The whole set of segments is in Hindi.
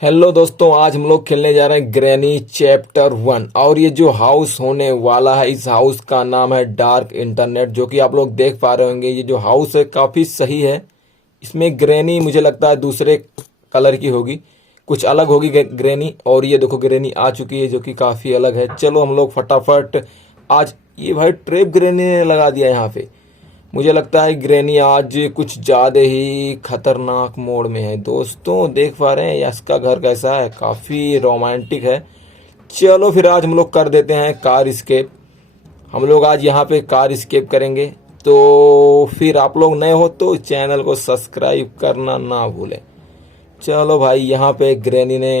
हेलो दोस्तों, आज हम लोग खेलने जा रहे हैं ग्रैनी चैप्टर 1। और ये जो हाउस होने वाला है, इस हाउस का नाम है डार्क इंटरनेट। जो कि आप लोग देख पा रहे होंगे, ये जो हाउस है काफ़ी सही है। इसमें ग्रैनी मुझे लगता है दूसरे कलर की होगी, कुछ अलग होगी ग्रैनी। और ये देखो ग्रैनी आ चुकी है जो कि काफ़ी अलग है। चलो हम लोग फटाफट आज ये भाई ट्रैप ग्रैनी ने लगा दिया यहाँ पे। मुझे लगता है ग्रैनी आज कुछ ज़्यादा ही खतरनाक मोड में है। दोस्तों देख पा रहे हैं इसका घर कैसा है, काफ़ी रोमांटिक है। चलो फिर आज हम लोग कर देते हैं कार स्केप। हम लोग आज यहाँ पे कार स्केप करेंगे। तो फिर आप लोग नए हो तो चैनल को सब्सक्राइब करना ना भूलें। चलो भाई, यहाँ पे ग्रैनी ने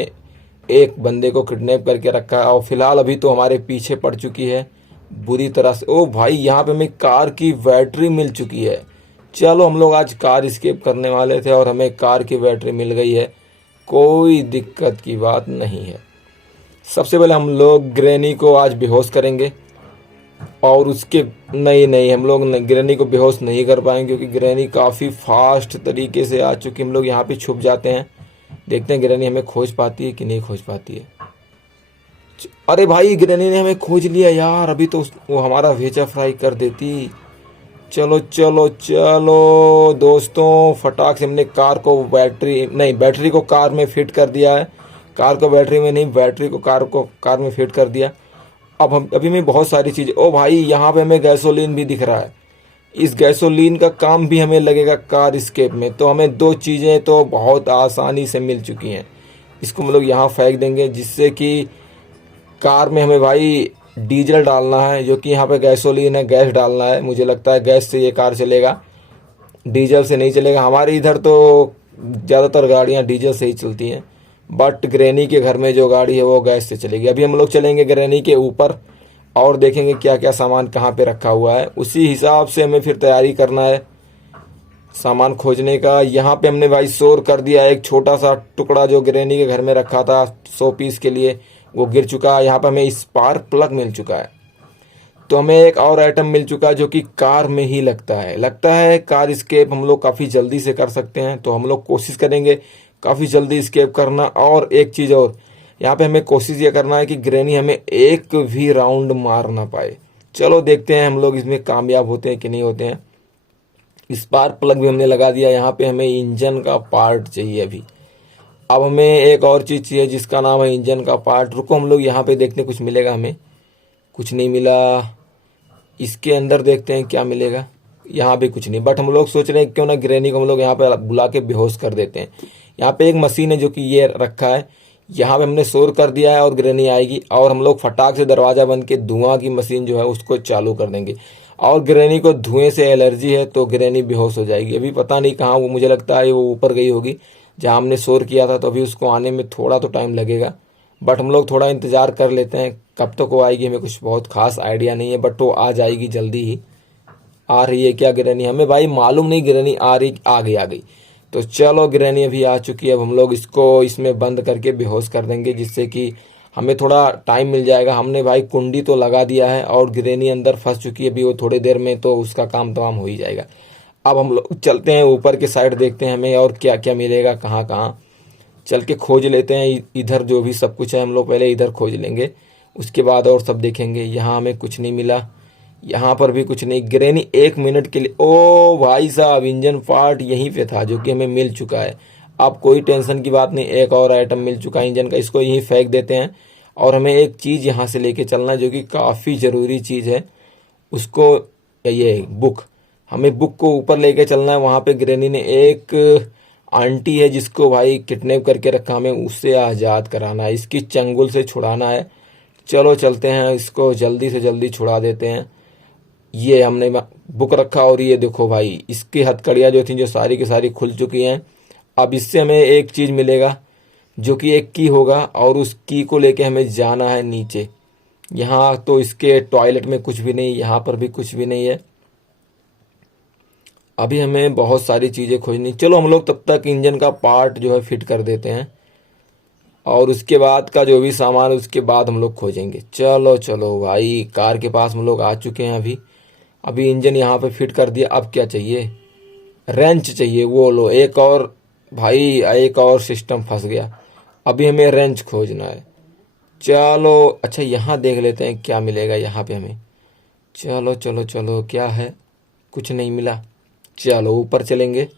एक बंदे को किडनैप करके रखा है और फिलहाल अभी तो हमारे पीछे पड़ चुकी है बुरी तरह से। ओ भाई, यहाँ पे हमें कार की बैटरी मिल चुकी है। चलो हम लोग आज कार स्केप करने वाले थे और हमें कार की बैटरी मिल गई है, कोई दिक्कत की बात नहीं है। सबसे पहले हम लोग ग्रैनी को आज बेहोश करेंगे। और उसके नहीं नहीं, हम लोग ग्रैनी को बेहोश नहीं कर पाएंगे क्योंकि ग्रैनी काफ़ी फास्ट तरीके से आ चुकी। हम लोग यहाँ पे छुप जाते हैं, देखते हैं ग्रैनी हमें खोज पाती है कि नहीं खोज पाती है। अरे भाई, ग्रैनी ने हमें खोज लिया यार। अभी तो वो हमारा भेजा फ्राई कर देती। चलो चलो चलो दोस्तों, फटाक से हमने कार को बैटरी को कार में फिट कर दिया है। कार को बैटरी में नहीं, बैटरी को कार में फिट कर दिया। अब हम अभी में बहुत सारी चीज़ें। ओ भाई, यहाँ पे हमें गैसोलीन भी दिख रहा है। इस गैसोलीन का काम भी हमें लगेगा कार स्केप में। तो हमें दो चीज़ें तो बहुत आसानी से मिल चुकी हैं। इसको हम लोग यहाँ फेंक देंगे, जिससे कि कार में हमें भाई डीजल डालना है, जो कि यहाँ पे गैसोलीन है, गैस डालना है। मुझे लगता है गैस से ये कार चलेगा, डीजल से नहीं चलेगा। हमारे इधर तो ज़्यादातर गाड़ियाँ डीजल से ही चलती हैं, बट ग्रैनी के घर में जो गाड़ी है वो गैस से चलेगी। अभी हम लोग चलेंगे ग्रैनी के ऊपर और देखेंगे क्या क्या सामान कहाँ पे रखा हुआ है। उसी हिसाब से हमें फिर तैयारी करना है सामान खोजने का। यहाँ पे हमने भाई शोर कर दिया, एक छोटा सा टुकड़ा जो ग्रैनी के घर में रखा था 100 पीस के लिए, वो गिर चुका है। यहाँ पे हमें स्पार्क प्लग मिल चुका है। तो हमें एक और आइटम मिल चुका है जो कि कार में ही लगता है कार स्केप हम लोग काफ़ी जल्दी से कर सकते हैं। तो हम लोग कोशिश करेंगे काफ़ी जल्दी स्केप करना। और एक चीज़ और, यहाँ पे हमें कोशिश ये करना है कि ग्रैनी हमें एक भी राउंड मार ना पाए। चलो देखते हैं हम लोग इसमें कामयाब होते हैं कि नहीं होते हैं। स्पार्क प्लग भी हमने लगा दिया। यहाँ पे हमें इंजन का पार्ट चाहिए अभी। अब हमें एक और चीज़ चाहिए जिसका नाम है इंजन का पार्ट। रुको, हम लोग यहाँ पे देखते हैं कुछ मिलेगा हमें। कुछ नहीं मिला। इसके अंदर देखते हैं क्या मिलेगा। यहाँ भी कुछ नहीं, बट हम लोग सोच रहे हैं क्यों ना ग्रैनी को हम लोग यहाँ पे बुला के बेहोश कर देते हैं। यहाँ पे एक मशीन है जो कि ये रखा है, यहाँ पे हमने शोर कर दिया है और ग्रैनी आएगी। और हम लोग फटाक से दरवाज़ा बंद के धुआं की मशीन जो है उसको चालू कर देंगे। और ग्रैनी को धुएं से एलर्जी है तो ग्रैनी बेहोश हो जाएगी। अभी पता नहीं कहाँ वो, मुझे लगता है वो ऊपर गई होगी जहाँ हमने शोर किया था। तो अभी उसको आने में थोड़ा तो टाइम लगेगा, बट हम लोग थोड़ा इंतज़ार कर लेते हैं। कब तक वो आएगी हमें कुछ बहुत खास आइडिया नहीं है, बट वो आ जाएगी जल्दी ही। आ रही है क्या ग्रैनी? हमें भाई मालूम नहीं, ग्रैनी आ रही, आ गई। तो चलो ग्रैनी अभी आ चुकी है। अब हम लोग इसको इसमें बंद करके बेहोश कर देंगे, जिससे कि हमें थोड़ा टाइम मिल जाएगा। हमने भाई कुंडी तो लगा दिया है और ग्रैनी अंदर फंस चुकी है। अभी वो थोड़ी देर में तो उसका काम तमाम हो ही जाएगा। अब हम लोग चलते हैं ऊपर के साइड, देखते हैं हमें और क्या क्या मिलेगा, कहाँ कहाँ चल के खोज लेते हैं। इधर जो भी सब कुछ है हम लोग पहले इधर खोज लेंगे, उसके बाद और सब देखेंगे। यहाँ हमें कुछ नहीं मिला, यहाँ पर भी कुछ नहीं। ग्रैनी 1 मिनट के लिए, ओ भाई साहब, इंजन पार्ट यहीं पे था जो कि हमें मिल चुका है। अब कोई टेंशन की बात नहीं, एक और आइटम मिल चुका है इंजन का। इसको यहीं फेंक देते हैं और हमें एक चीज़ यहाँ से लेके चलना है जो कि काफ़ी ज़रूरी चीज़ है। उसको, ये बुक, हमें बुक को ऊपर लेके चलना है। वहाँ पे ग्रैनी ने एक आंटी है जिसको भाई किडनैप करके रखा, हमें उससे आज़ाद कराना है, इसकी चंगुल से छुड़ाना है। चलो चलते हैं, इसको जल्दी से जल्दी छुड़ा देते हैं। ये हमने बुक रखा और ये देखो भाई, इसकी हथकड़ियाँ जो थी जो सारी की सारी खुल चुकी हैं। अब इससे हमें एक चीज़ मिलेगा जो कि एक की होगा और उस की को लेके हमें जाना है नीचे। यहाँ तो इसके टॉयलेट में कुछ भी नहीं, यहाँ पर भी कुछ भी नहीं है। अभी हमें बहुत सारी चीज़ें खोजनी। चलो हम लोग तब तक इंजन का पार्ट जो है फिट कर देते हैं और उसके बाद का जो भी सामान उसके बाद हम लोग खोजेंगे। चलो चलो भाई, कार के पास हम लोग आ चुके हैं। अभी इंजन यहाँ पे फिट कर दिया। अब क्या चाहिए? रेंच चाहिए, वो लो। एक और भाई, एक और सिस्टम फंस गया। अभी हमें रेंच खोजना है। चलो अच्छा यहाँ देख लेते हैं क्या मिलेगा यहाँ पे हमें। चलो चलो चलो क्या है, कुछ नहीं मिला। चलो ऊपर चलेंगे।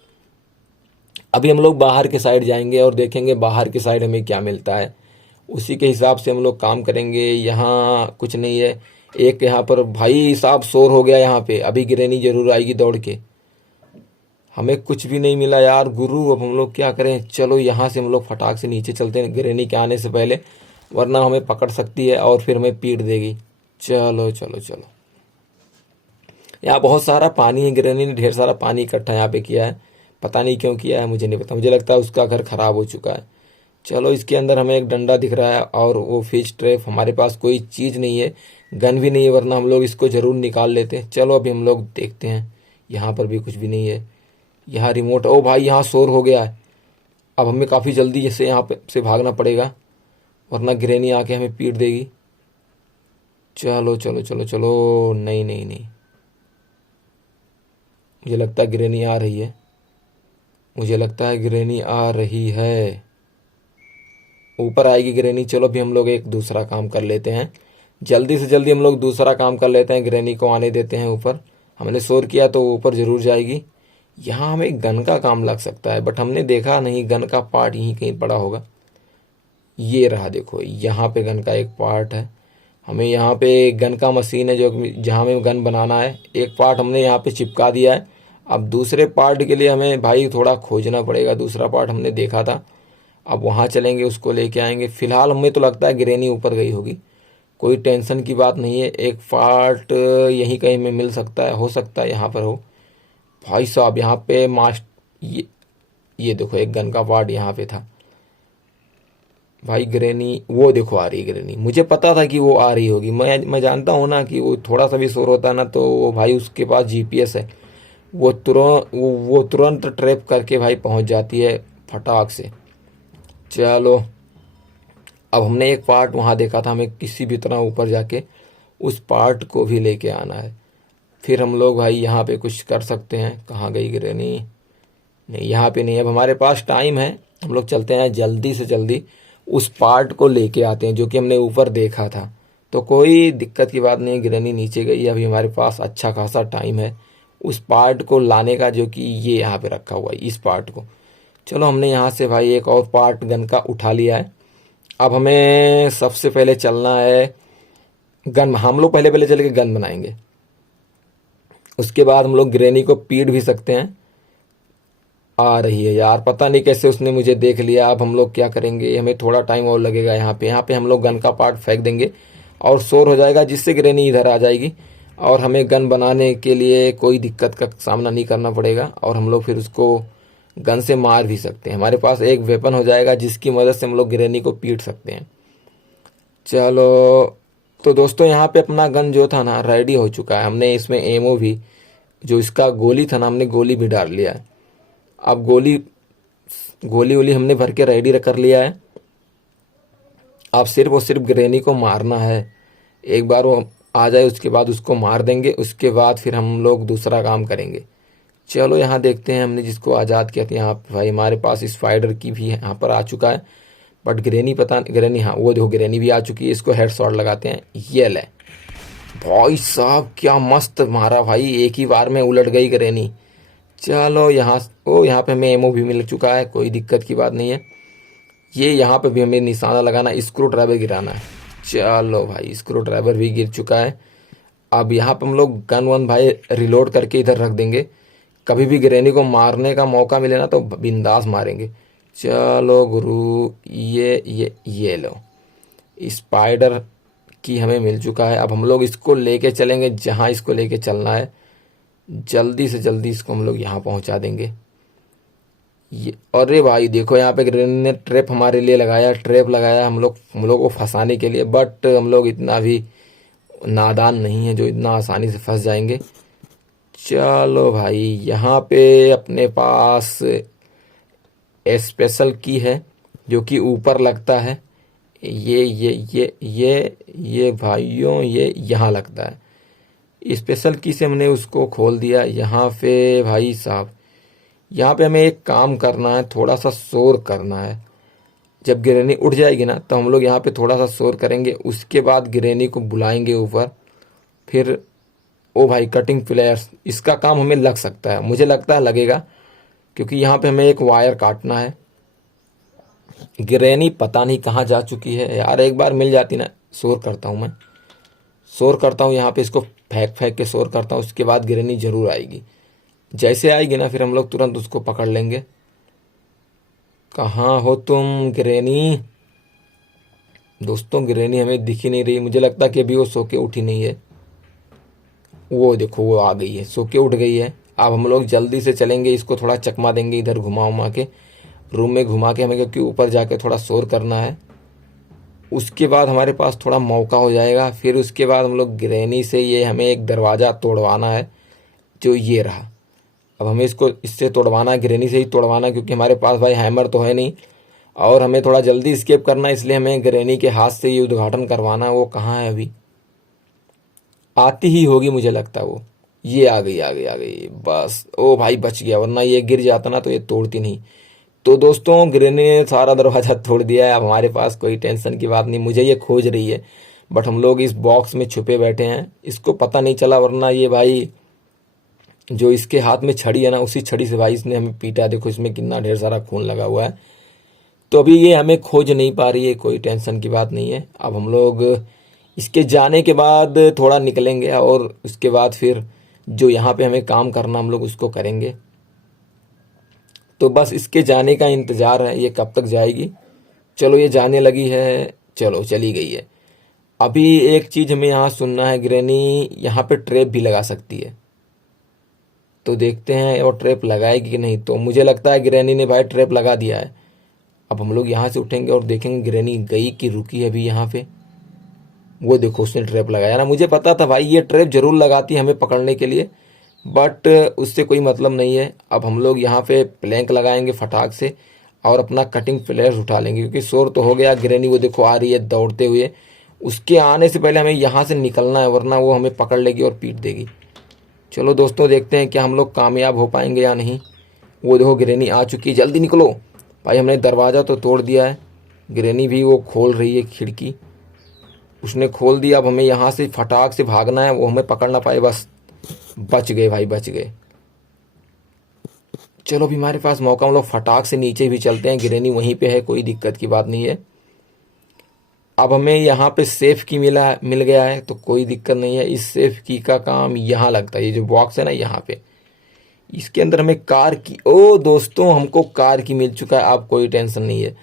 अभी हम लोग बाहर के साइड जाएंगे और देखेंगे बाहर के साइड हमें क्या मिलता है, उसी के हिसाब से हम लोग काम करेंगे। यहाँ कुछ नहीं है। एक यहाँ पर भाई साहब शोर हो गया यहाँ पे, अभी गिरैनी जरूर आएगी दौड़ के। हमें कुछ भी नहीं मिला यार गुरु, अब हम लोग क्या करें। चलो यहाँ से हम लोग फटाक से नीचे चलते हैं गिरैनी के आने से पहले, वरना हमें पकड़ सकती है और फिर हमें पीट देगी। चलो चलो चलो। यहाँ बहुत सारा पानी है, गिरैनी ने ढेर सारा पानी इकट्ठा यहाँ पे किया है, पता नहीं क्यों किया है, मुझे नहीं पता। मुझे लगता है उसका घर खराब हो चुका है। चलो इसके अंदर हमें एक डंडा दिख रहा है और वो फिश ट्रैप। हमारे पास कोई चीज़ नहीं है, गन भी नहीं है, वरना हम लोग इसको ज़रूर निकाल लेते। चलो अभी हम लोग देखते हैं। यहाँ पर भी कुछ भी नहीं है। यहाँ रिमोट, ओ भाई यहाँ शोर हो गया है। अब हमें काफ़ी जल्दी से यहाँ पे से भागना पड़ेगा, वरना गिरैनी आके हमें पीट देगी। चलो चलो चलो चलो, नहीं नहीं नहीं, मुझे लगता है गिरैनी आ रही है। मुझे लगता है गिरैनी आ रही है, ऊपर आएगी गिरैनी। चलो अभी हम लोग एक दूसरा काम कर लेते हैं, जल्दी से जल्दी हम लोग दूसरा काम कर लेते हैं। गिरैनी को आने देते हैं ऊपर। हमने शोर किया तो वो ऊपर ज़रूर जाएगी। यहाँ हमें गन का काम लग सकता है, बट हमने देखा नहीं, गन का पार्ट यहीं कहीं पड़ा होगा। ये रहा देखो, यहाँ पे गन का एक पार्ट है। हमें यहाँ पे गन का मशीन है जो जहाँ हमें गन बनाना है, एक पार्ट हमने यहाँ पे चिपका दिया है। अब दूसरे पार्ट के लिए हमें भाई थोड़ा खोजना पड़ेगा। दूसरा पार्ट हमने देखा था, अब वहाँ चलेंगे, उसको लेके आएंगे। फिलहाल हमें तो लगता है गिरैनी ऊपर गई होगी, कोई टेंशन की बात नहीं है। एक पार्ट यहीं कहीं में मिल सकता है, हो सकता है यहाँ पर हो। भाई साहब यहाँ पे ये देखो एक गन का पार्ट यहाँ पे था। भाई गिरैनी वो देखो आ रही है गिरैनी, मुझे पता था कि वो आ रही होगी। मैं जानता हूँ ना कि वो थोड़ा सा भी शोर होता है ना तो वो भाई उसके पास जीपीएस है, वो तुरंत ट्रैप करके भाई पहुँच जाती है फटाक से। चलो अब हमने एक पार्ट वहाँ देखा था, हमें किसी भी तरह ऊपर जाके उस पार्ट को भी लेके आना है। फिर हम लोग भाई यहाँ पे कुछ कर सकते हैं। कहाँ गई गिरैनी? नहीं यहाँ पे नहीं। अब हमारे पास टाइम है, हम लोग चलते हैं जल्दी से जल्दी उस पार्ट को लेके आते हैं जो कि हमने ऊपर देखा था। तो कोई दिक्कत की बात नहीं है, गिरैनी नीचे गई। अभी हमारे पास अच्छा खासा टाइम है उस पार्ट को लाने का, जो कि ये यहाँ पे रखा हुआ है, इस पार्ट को। चलो हमने यहाँ से भाई एक और पार्ट गन का उठा लिया है। अब हमें सबसे पहले चलना है गन, हम लोग पहले पहले चल के गन बनाएंगे, उसके बाद हम लोग गिरैनी को पीट भी सकते हैं। आ रही है यार, पता नहीं कैसे उसने मुझे देख लिया। अब हम लोग क्या करेंगे, हमें थोड़ा टाइम और लगेगा। यहाँ पे हम लोग गन का पार्ट फेंक देंगे और शोर हो जाएगा, जिससे गिरैनी इधर आ जाएगी और हमें गन बनाने के लिए कोई दिक्कत का सामना नहीं करना पड़ेगा। और हम लोग फिर उसको गन से मार भी सकते हैं। हमारे पास एक वेपन हो जाएगा जिसकी मदद से हम लोग गिरैनी को पीट सकते हैं। चलो तो दोस्तों यहाँ पे अपना गन जो था ना रेडी हो चुका है। हमने इसमें एमओ भी, जो इसका गोली था ना, हमने गोली भी डाल लिया है। अब गोली वोली हमने भर के रेडी कर लिया है। अब सिर्फ और सिर्फ गिरैनी को मारना है। एक बार वो आ जाए उसके बाद उसको मार देंगे, उसके बाद फिर हम लोग दूसरा काम करेंगे। चलो यहाँ देखते हैं, हमने जिसको आज़ाद किया था यहाँ पे भाई हमारे पास स्पाइडर की भी यहाँ पर आ चुका है। बट गिरैनी पता नहीं, गिरैनी हाँ वो देखो गिरैनी भी आ चुकी है। इसको हेड शॉट लगाते हैं। ये ले भाई साहब, क्या मस्त मारा भाई, एक ही बार में उलट गई गिरैनी। चलो यहाँ यहाँ पे हमें एमओ भी मिल चुका है, कोई दिक्कत की बात नहीं है। ये यहाँ पे भी हमें निशाना लगाना, स्क्रू ड्राइवर गिराना है। चलो भाई स्क्रू ड्राइवर भी गिर चुका है। अब यहाँ पे हम लोग गन वन भाई रिलोड करके इधर रख देंगे, कभी भी गिरैनी को मारने का मौका मिले ना तो बिंदास मारेंगे। चलो गुरु, ये लो स्पाइडर की हमें मिल चुका है। अब हम लोग इसको लेके चलेंगे जहाँ इसको लेके चलना है, जल्दी से जल्दी इसको हम लोग यहाँ पहुँचा देंगे। ये अरे भाई देखो यहाँ पे गिरैनी ने ट्रैप हमारे लिए लगाया, ट्रैप लगाया हम लोग को फंसाने के लिए। बट हम लोग इतना भी नादान नहीं है जो इतना आसानी से फंस जाएंगे। चलो भाई यहाँ पे अपने पास स्पेशल की है जो कि ऊपर लगता है। ये भाइयों ये यहाँ लगता है। स्पेशल की से हमने उसको खोल दिया। यहाँ पे भाई साहब, यहाँ पे हमें एक काम करना है, थोड़ा सा शोर करना है। जब गिरनी उठ जाएगी ना तो हम लोग यहाँ पे थोड़ा सा शोर करेंगे, उसके बाद गिरनी को बुलाएंगे ऊपर। फिर ओ भाई कटिंग प्लेयर्स, इसका काम हमें लग सकता है, मुझे लगता है लगेगा, क्योंकि यहाँ पे हमें एक वायर काटना है। गिरनी पता नहीं कहाँ जा चुकी है यार, एक बार मिल जाती ना। शोर करता हूँ मैं, शोर करता हूँ यहाँ पे, इसको फेंक फेंक के शोर करता हूँ, उसके बाद गिरनी जरूर आएगी। जैसे आएगी ना फिर हम लोग तुरंत उसको पकड़ लेंगे। कहाँ हो तुम गिरनी? दोस्तों गिरनी हमें दिख ही नहीं रही, मुझे लगता कि अभी वो सो के उठी नहीं है। वो देखो वो आ गई है, सो के उठ गई है। अब हम लोग जल्दी से चलेंगे, इसको थोड़ा चकमा देंगे इधर घुमा उमा के, रूम में घुमा के हमें, क्योंकि ऊपर जाके थोड़ा शोर करना है। उसके बाद हमारे पास थोड़ा मौका हो जाएगा। फिर उसके बाद हम लोग गिरैनी से ये हमें एक दरवाज़ा तोड़वाना है, जो ये रहा। अब हमें इसको इससे तोड़वाना है, गिरैनी से ही तोड़वाना है, क्योंकि हमारे पास भाई हैमर तो है नहीं और हमें थोड़ा जल्दी स्केप करना है, इसलिए हमें गिरैनी के हाथ से ये उद्घाटन करवाना है। वो कहाँ है अभी? आती ही होगी मुझे लगता है वो। ये आ गई आ गई आ गई, बस। ओ भाई बच गया, वरना ये गिर जाता ना तो ये तोड़ती नहीं। तो दोस्तों गिरने ने सारा दरवाज़ा तोड़ दिया है। अब हमारे पास कोई टेंशन की बात नहीं, मुझे ये खोज रही है बट हम लोग इस बॉक्स में छुपे बैठे हैं, इसको पता नहीं चला, वरना ये भाई जो इसके हाथ में छड़ी है ना, उसी छड़ी से भाई इसने हमें पीटा। देखो इसमें कितना ढेर सारा खून लगा हुआ है। तो अभी ये हमें खोज नहीं पा रही है, कोई टेंशन की बात नहीं है। अब हम लोग इसके जाने के बाद थोड़ा निकलेंगे और उसके बाद फिर जो यहाँ पे हमें काम करना हम लोग उसको करेंगे। तो बस इसके जाने का इंतज़ार है, ये कब तक जाएगी। चलो ये जाने लगी है, चलो चली गई है। अभी एक चीज़ हमें यहाँ सुनना है, ग्रैनी यहाँ पे ट्रैप भी लगा सकती है, तो देखते हैं वो ट्रैप लगाएगी कि नहीं। तो मुझे लगता है ग्रैनी ने भाई ट्रैप लगा दिया है। अब हम लोग यहाँ से उठेंगे और देखेंगे ग्रैनी गई कि रुकी है अभी यहाँ पे। वो देखो उसने ट्रैप लगाया ना, मुझे पता था भाई ये ट्रैप जरूर लगाती है हमें पकड़ने के लिए, बट उससे कोई मतलब नहीं है। अब हम लोग यहाँ पे प्लैंक लगाएंगे फटाक से और अपना कटिंग प्लेयर्स उठा लेंगे, क्योंकि शोर तो हो गया। ग्रैनी वो देखो आ रही है दौड़ते हुए, उसके आने से पहले हमें यहाँ से निकलना है, वरना वो हमें पकड़ लेगी और पीट देगी। चलो दोस्तों देखते हैं क्या हम लोग कामयाब हो पाएंगे या नहीं। वो देखो ग्रैनी आ चुकी है, जल्दी निकलो भाई, हमने दरवाज़ा तो तोड़ दिया है। ग्रैनी भी वो खोल रही है खिड़की, उसने खोल दिया। अब हमें यहाँ से फटाक से भागना है, वो हमें पकड़ ना पाए बस। बच गए भाई बच गए। चलो अभी हमारे पास मौका, हम लोग फटाक से नीचे भी चलते हैं। ग्रैनी वहीं पे है, कोई दिक्कत की बात नहीं है। अब हमें यहाँ पे सेफ की मिल गया है, तो कोई दिक्कत नहीं है। इस सेफ की का काम यहाँ लगता है, ये जो बॉक्स है ना यहाँ पे, इसके अंदर हमें कार की, ओ दोस्तों हमको कार की मिल चुका है। अब कोई टेंशन नहीं है,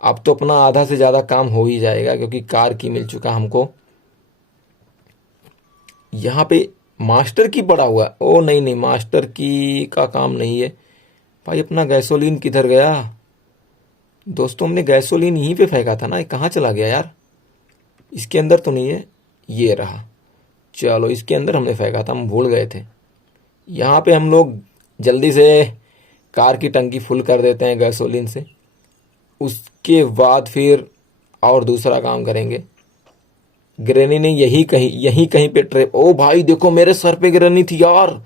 अब तो अपना आधा से ज़्यादा काम हो ही जाएगा, क्योंकि कार की मिल चुका हमको। यहाँ पे मास्टर की पड़ा हुआ है। ओ नहीं नहीं, मास्टर की का काम नहीं है भाई। अपना गैसोलीन किधर गया दोस्तों? हमने गैसोलीन यहीं पे फेंका था ना, ये कहाँ चला गया यार? इसके अंदर तो नहीं है, ये रहा। चलो इसके अंदर हमने फेंका था, हम भूल गए थे। यहाँ पे हम लोग जल्दी से कार की टंकी फुल कर देते हैं गैसोलीन से, उसके बाद फिर और दूसरा काम करेंगे। ग्रैनी ने यहीं कहीं पे ट्रैप, ओ भाई देखो मेरे सर पे ग्रैनी थी यार,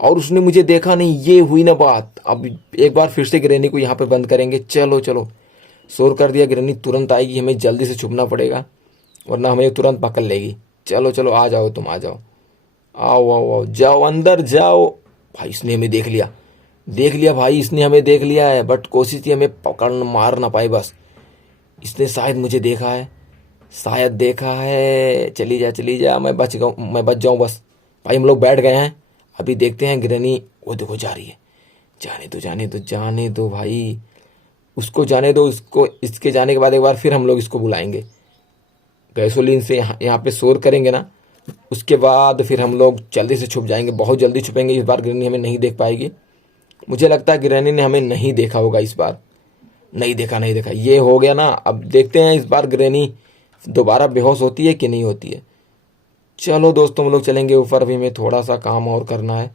और उसने मुझे देखा नहीं, ये हुई ना बात। अब एक बार फिर से ग्रैनी को यहाँ पे बंद करेंगे। चलो चलो, शोर कर दिया, ग्रैनी तुरंत आएगी, हमें जल्दी से छुपना पड़ेगा वरना हमें तुरंत पकड़ लेगी। चलो चलो आ जाओ, तुम आ जाओ, आओ आओ आओ, जाओ अंदर जाओ। भाई इसने हमें देख लिया, देख लिया भाई, इसने हमें देख लिया है, बट कोशिश थी हमें पकड़ मार ना पाए बस। इसने शायद मुझे देखा है, शायद देखा है। चली जा, मैं बच जाऊं बस। भाई हम लोग बैठ गए हैं, अभी देखते हैं ग्रैनी, वो देखो जा रही है। जाने दो भाई, उसको जाने दो। उसको इसके जाने के बाद एक बार फिर हम लोग इसको बुलाएंगे गैसोलीन से, यहाँ पे शोर करेंगे ना, उसके बाद फिर हम लोग जल्दी से छुप जाएंगे, बहुत जल्दी छुपेंगे। इस बार ग्रैनी हमें नहीं देख पाएगी, मुझे लगता है ग्रैनी ने हमें नहीं देखा होगा इस बार। नहीं देखा ये हो गया ना। अब देखते हैं इस बार ग्रैनी दोबारा बेहोश होती है कि नहीं होती है। चलो दोस्तों हम लोग चलेंगे ऊपर, अभी हमें थोड़ा सा काम और करना है।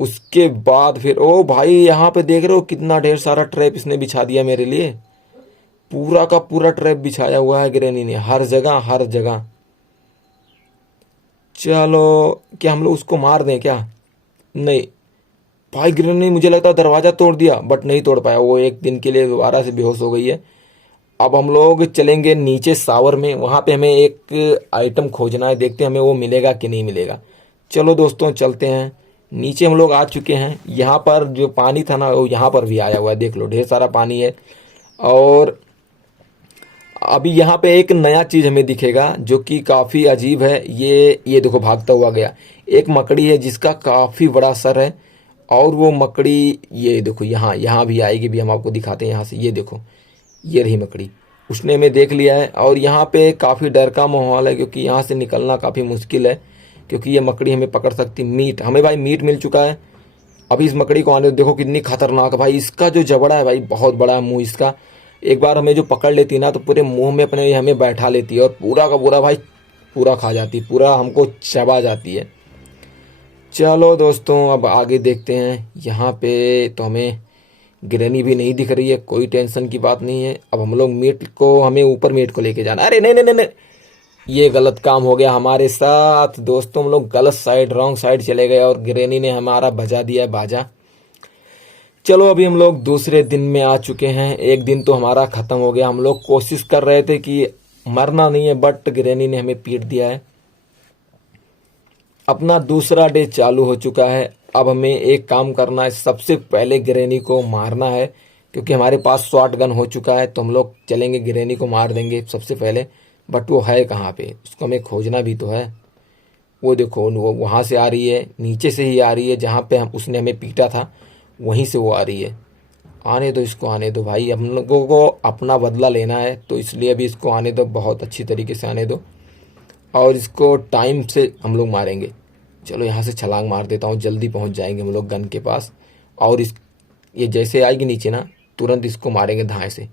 उसके बाद फिर, ओ भाई यहाँ पे देख रहे हो कितना ढेर सारा ट्रैप इसने बिछा दिया मेरे लिए, पूरा का पूरा ट्रैप बिछाया हुआ है ग्रैनी ने, हर जगह। चलो क्या हम लोग उसको मार दें क्या? नहीं भाई, ग्रैनी ने मुझे लगता है दरवाज़ा तोड़ दिया, बट नहीं तोड़ पाया, वो एक दिन के लिए दोबारा से बेहोश हो गई है। अब हम लोग चलेंगे नीचे सावर में, वहां पे हमें एक आइटम खोजना है, देखते हैं हमें वो मिलेगा कि नहीं मिलेगा। चलो दोस्तों चलते हैं। नीचे हम लोग आ चुके हैं। यहाँ पर जो पानी था ना वो यहाँ पर भी आया हुआ है, देख लो ढेर सारा पानी है। और अभी यहाँ पे एक नया चीज हमें दिखेगा जो कि काफी अजीब है। ये देखो भागता हुआ गया। एक मकड़ी है जिसका काफी बड़ा सर है, और वो मकड़ी ये देखो यहाँ यहाँ भी आएगी, भी हम आपको दिखाते हैं यहाँ से। ये देखो ये रही मकड़ी, उसने हमें देख लिया है। और यहाँ पे काफी डर का माहौल है क्योंकि यहाँ से निकलना काफी मुश्किल है, क्योंकि ये मकड़ी हमें पकड़ सकती। मीट हमें भाई मीट मिल चुका है। अभी इस मकड़ी को आने देखो कितनी खतरनाक है भाई, इसका जो जबड़ा है भाई बहुत बड़ा है मुंह इसका। एक बार हमें जो पकड़ लेती ना तो पूरे मुंह में अपने हमें बैठा लेती है और पूरा का पूरा भाई पूरा खा जाती, पूरा हमको चबा जाती है। चलो दोस्तों अब आगे देखते हैं। यहाँ पे तो हमें ग्रैनी भी नहीं दिख रही है, कोई टेंशन की बात नहीं है। अब हम लोग मीट को, हमें ऊपर मीट को लेके जाना। अरे नहीं नहीं नहीं नहीं, ये गलत काम हो गया हमारे साथ दोस्तों। हम लोग गलत साइड, रॉन्ग साइड चले गए और ग्रैनी ने हमारा बजा दिया है बाजा। चलो अभी हम लोग दूसरे दिन में आ चुके हैं। एक दिन तो हमारा खत्म हो गया। हम लोग कोशिश कर रहे थे कि मरना नहीं है, बट ग्रैनी ने हमें पीट दिया है। अपना दूसरा डे चालू हो चुका है। अब हमें एक काम करना है, सबसे पहले ग्रैनी को मारना है, क्योंकि हमारे पास शॉट गन हो चुका है। तो हम लोग चलेंगे ग्रैनी को मार देंगे सबसे पहले। बट वो है कहाँ पे, उसको हमें खोजना भी तो है। वो देखो वो वहाँ से आ रही है, नीचे से ही आ रही है, जहाँ पे उसने हमें पीटा था वहीं से वो आ रही है। आने दो इसको, आने दो भाई, हम लोगों को अपना बदला लेना है, तो इसलिए अभी इसको आने दो, बहुत अच्छी तरीके से आने दो। और इसको टाइम से हम लोग मारेंगे। चलो यहाँ से छलांग मार देता हूँ, जल्दी पहुँच जाएंगे हम लोग गन के पास। और ये जैसे आएगी नीचे ना, तुरंत इसको मारेंगे धाए से।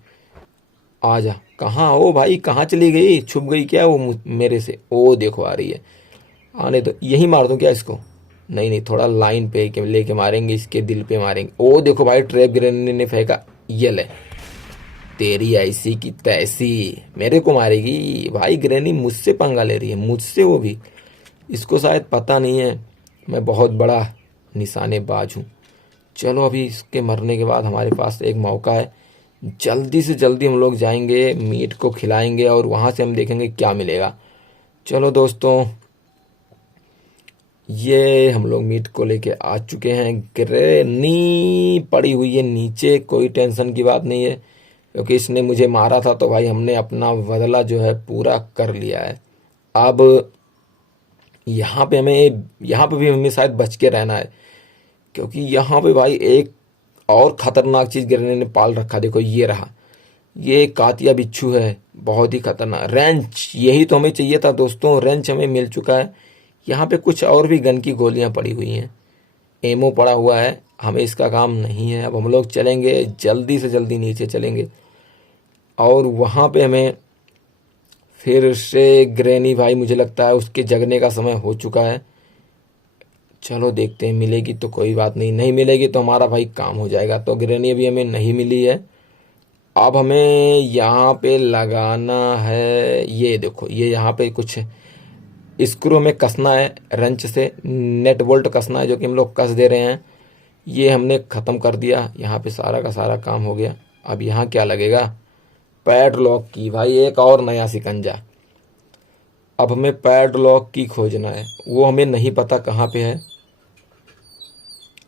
आ जा, कहाँ हो भाई, कहाँ चली गई, छुप गई क्या वो मेरे से? ओ देखो आ रही है, आने दो। यही मार दूँ क्या इसको? नहीं नहीं, थोड़ा लाइन पे लेके मारेंगे, इसके दिल पे मारेंगे। ओ देखो भाई ट्रैप ग्रेनेड ने फेंका, ये ले तेरी ऐसी की तैसी, मेरे को मारेगी भाई। ग्रैनी मुझसे पंगा ले रही है, मुझसे वो भी। इसको शायद पता नहीं है मैं बहुत बड़ा निशानेबाज हूँ। चलो अभी इसके मरने के बाद हमारे पास एक मौका है, जल्दी से जल्दी हम लोग जाएंगे, मीट को खिलाएंगे और वहाँ से हम देखेंगे क्या मिलेगा। चलो दोस्तों ये हम लोग मीट को लेके आ चुके हैं। ग्रैनी पड़ी हुई है नीचे, कोई टेंशन की बात नहीं है, क्योंकि इसने मुझे मारा था तो भाई हमने अपना बदला जो है पूरा कर लिया है। अब यहाँ पे भी हमें शायद बच के रहना है, क्योंकि यहाँ पे भाई एक और खतरनाक चीज गिरने ने पाल रखा। देखो ये रहा, ये कातिया बिच्छू है, बहुत ही खतरनाक। रेंच, यही तो हमें चाहिए था दोस्तों, रेंच हमें मिल चुका है। यहाँ पे कुछ और भी गन की गोलियां पड़ी हुई हैं, एमो पड़ा हुआ है, हमें इसका काम नहीं है। अब हम लोग चलेंगे, जल्दी से जल्दी नीचे चलेंगे और वहाँ पे हमें फिर से ग्रैनी, भाई मुझे लगता है उसके जगने का समय हो चुका है। चलो देखते हैं, मिलेगी तो कोई बात नहीं, नहीं मिलेगी तो हमारा भाई काम हो जाएगा। तो ग्रैनी अभी हमें नहीं मिली है। अब हमें यहाँ पे लगाना है, ये देखो ये यहाँ पे कुछ स्क्रू में कसना है, रंच से नेट बोल्ट कसना है, जो कि हम लोग कस दे रहे हैं। ये हमने ख़त्म कर दिया, यहाँ पे सारा का सारा काम हो गया। अब यहाँ क्या लगेगा? पैडलॉक की, भाई एक और नया शिकंजा। अब हमें पैडलॉक की खोजना है, वो हमें नहीं पता कहाँ पे है।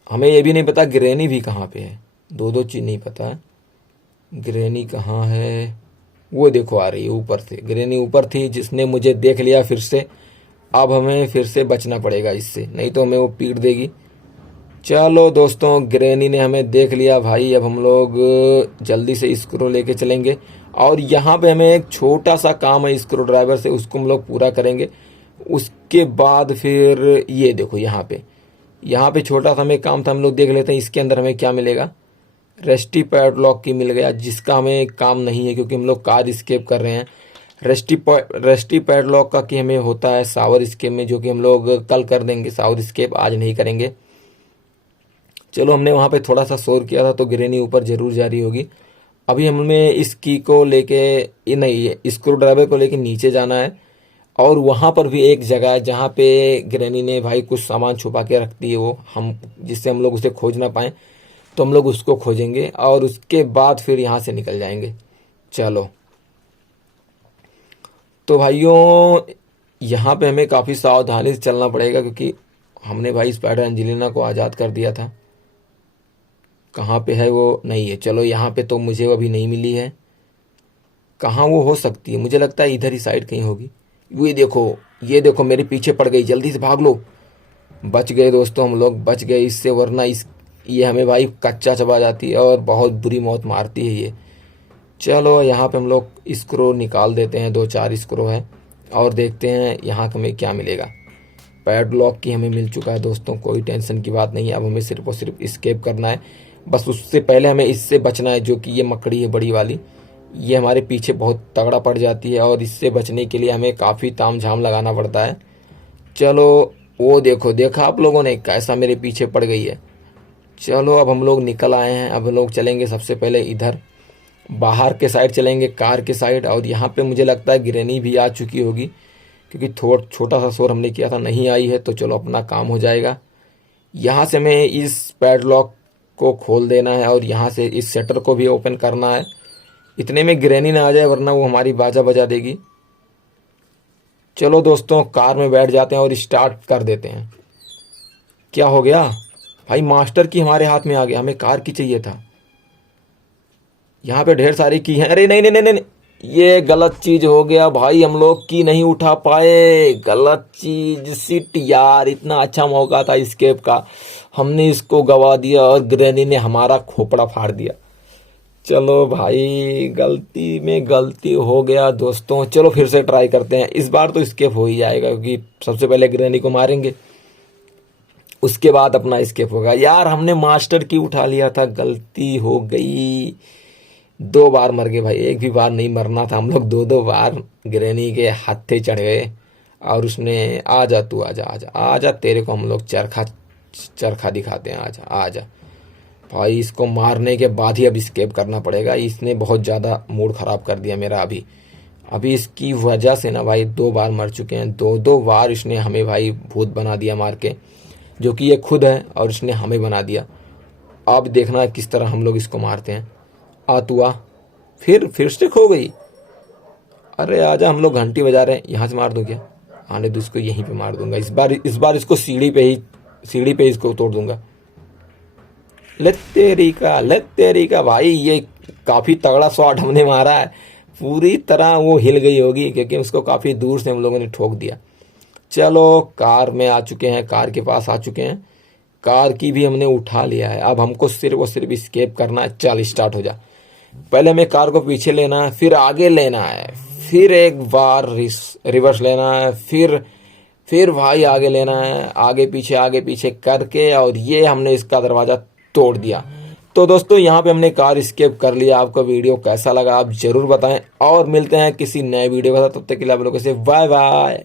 हमें ये भी नहीं पता ग्रैनी भी कहाँ पे है, दो दो चीज़ नहीं पता है। ग्रैनी कहाँ है? वो देखो आ रही है ऊपर से, ग्रैनी ऊपर थी, जिसने मुझे देख लिया फिर से। अब हमें फिर से बचना पड़ेगा इससे, नहीं तो हमें वो पीट देगी। चलो दोस्तों ग्रैनी ने हमें देख लिया भाई। अब हम लोग जल्दी से स्क्रू लेके चलेंगे और यहाँ पे हमें एक छोटा सा काम है स्क्रू ड्राइवर से, उसको हम लोग पूरा करेंगे। उसके बाद फिर ये देखो यहाँ पे छोटा सा हमें काम था, हम लोग देख लेते हैं इसके अंदर हमें क्या मिलेगा। रेस्टी पैडलॉक की मिल गया, जिसका हमें काम नहीं है क्योंकि हम लोग कार स्केप कर रहे हैं। रेस्टी पैडलॉक का कि हमें होता है सावर स्केप में, जो कि हम लोग कल कर देंगे सावर स्केप, आज नहीं करेंगे। चलो हमने वहाँ पे थोड़ा सा शोर किया था, तो ग्रैनी ऊपर जरूर जा रही होगी। अभी हमें इस की को लेके, नहीं स्क्रू ड्राइवर को लेके नीचे जाना है। और वहाँ पर भी एक जगह है जहाँ पे ग्रैनी ने भाई कुछ सामान छुपा के रख दी है, वो हम जिससे हम लोग उसे खोज ना पाएँ, तो हम लोग उसको खोजेंगे और उसके बाद फिर यहाँ से निकल जाएंगे। चलो तो भाइयों यहाँ पे हमें काफ़ी सावधानी से चलना पड़ेगा, क्योंकि हमने भाई स्पाइडर एंजेलिना को आज़ाद कर दिया था। कहाँ पे है वो? नहीं है। चलो यहाँ पे तो मुझे अभी नहीं मिली है। कहाँ वो हो सकती है? मुझे लगता है इधर ही साइड कहीं होगी। ये देखो मेरे पीछे पड़ गई, जल्दी से भाग लो। बच गए दोस्तों, हम लोग बच गए इससे, वरना ये हमें भाई कच्चा चबा जाती है और बहुत बुरी मौत मारती है ये। चलो यहाँ पे हम लोग स्क्रू निकाल देते हैं, 2-4 स्क्रू है, और देखते हैं यहाँ हमें क्या मिलेगा। पैडलॉक की हमें मिल चुका है दोस्तों, कोई टेंशन की बात नहीं है। अब हमें सिर्फ और सिर्फ एस्केप करना है, बस उससे पहले हमें इससे बचना है, जो कि ये मकड़ी है बड़ी वाली, ये हमारे पीछे बहुत तगड़ा पड़ जाती है, और इससे बचने के लिए हमें काफ़ी तामझाम लगाना पड़ता है। चलो वो देखा आप लोगों ने कैसा मेरे पीछे पड़ गई है। चलो अब हम लोग निकल आए हैं। अब हम लोग चलेंगे सबसे पहले इधर बाहर के साइड चलेंगे, कार के साइड, और यहाँ पे मुझे लगता है ग्रैनी भी आ चुकी होगी, क्योंकि थोड़ा छोटा सा शोर हमने किया था, नहीं आई है। तो चलो अपना काम हो जाएगा। यहाँ से हमें इस पैडलॉक को खोल देना है, और यहाँ से इस शटर को भी ओपन करना है। इतने में ग्रैनी ना आ जाए, वरना वो हमारी बाजा बजा देगी। चलो दोस्तों कार में बैठ जाते हैं और स्टार्ट कर देते हैं। क्या हो गया भाई? मास्टर की हमारे हाथ में आ गया, हमें कार की चाहिए था। यहाँ पे ढेर सारी की है। अरे नहीं नहीं नहीं नहीं, ये गलत चीज हो गया भाई, हम लोग की नहीं उठा पाए, गलत चीज। सिट यार, इतना अच्छा मौका था एस्केप का, हमने इसको गवा दिया और ग्रैनी ने हमारा खोपड़ा फाड़ दिया। चलो भाई गलती में गलती हो गया दोस्तों। चलो फिर से ट्राई करते हैं, इस बार तो एस्केप हो ही जाएगा, क्योंकि सबसे पहले ग्रैनी को मारेंगे, उसके बाद अपना एस्केप होगा। यार हमने मास्टर की उठा लिया था, गलती हो गई। 2 बार मर गए भाई, एक भी बार नहीं मरना था। हम लोग 2-2 बार ग्रैनी के हाथे चढ़ गए, और उसने आजा तू आजा आजा आजा, तेरे को हम लोग चरखा दिखाते हैं, आजा आजा। भाई इसको मारने के बाद ही अब एस्केप करना पड़ेगा, इसने बहुत ज़्यादा मूड ख़राब कर दिया मेरा। अभी इसकी वजह से ना भाई 2 बार मर चुके हैं, 2-2 बार इसने हमें भाई भूत बना दिया मार के, जो कि ये खुद है और इसने हमें बना दिया। अब देखना किस तरह हम लोग इसको मारते हैं। आ तू आ, फिर स्टिक हो गई। अरे आजा, हम लोग घंटी बजा रहे हैं, यहाँ से मार दूँ क्या? आने दो, इसको यहीं पे मार दूंगा। इस बार इसको सीढ़ी पे इसको तोड़ दूंगा। ले तेरी का भाई, ये काफ़ी तगड़ा शॉट हमने मारा है, पूरी तरह वो हिल गई होगी, क्योंकि उसको काफ़ी दूर से हम लोगों ने ठोक दिया। चलो कार में आ चुके हैं, कार के पास आ चुके हैं, कार की भी हमने उठा लिया है। अब हमको सिर्फ और सिर्फ एस्केप करना है। चल स्टार्ट हो जा। पहले हमें कार को पीछे लेना है, फिर आगे लेना है, फिर एक बार रिवर्स लेना है, फिर भाई आगे लेना है, आगे पीछे करके, और ये हमने इसका दरवाज़ा तोड़ दिया। तो दोस्तों यहाँ पे हमने कार एस्केप कर लिया। आपको वीडियो कैसा लगा आप जरूर बताएं, और मिलते हैं किसी नए वीडियो के साथ। तब तक के लिए आप लोगों से बाय बाय।